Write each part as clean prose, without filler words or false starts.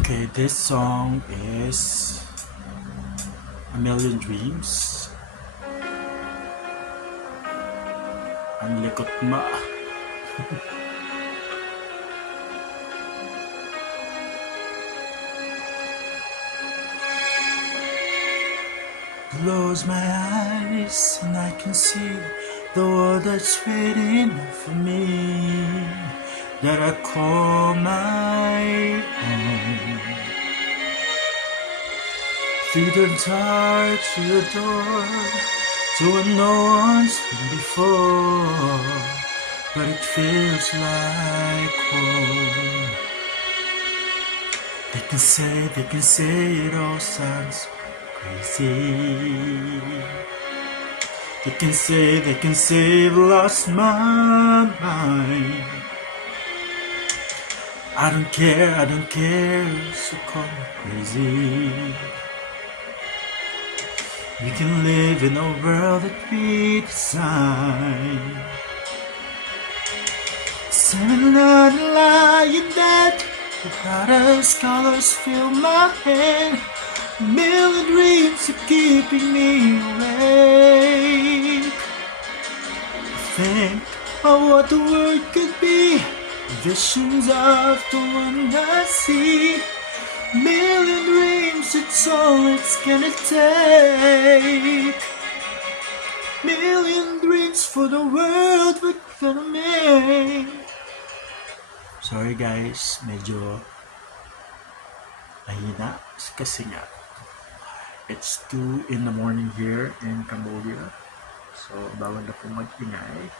Okay, this song is A Million Dreams. Ang likot ma. Close my eyes and I can see the world that's waiting for me, that I call my own. Through the dark, through the door, to where no one's been before, but it feels like home. They can say it all sounds crazy. They can say I've lost my mind. I don't care, so call me crazy. We can live in a world that we design. Seven lying dead, the brightest colors fill my head. A million dreams are keeping me awake. Think of what the world could be, visions of the one I see. Million dreams, it's all it's gonna take. Million dreams for the world we're gonna make. Sorry guys, medyo mahina kasi nga it's 2 in the morning here in Cambodia. So bawal na po mag-ingay.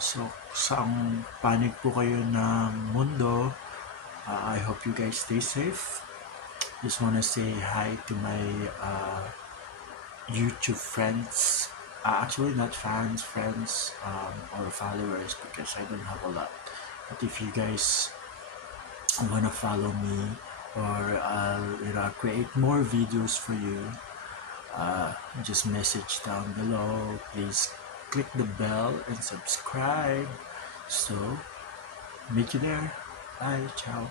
So sa ang panig po kayo ng mundo, I hope you guys stay safe. Just wanna say hi to my YouTube friends. Actually not fans, friends, or followers, because I don't have a lot. But if you guys wanna follow me, or create more videos for you, just message down below. Please click the bell and subscribe. So meet you there. Bye, ciao.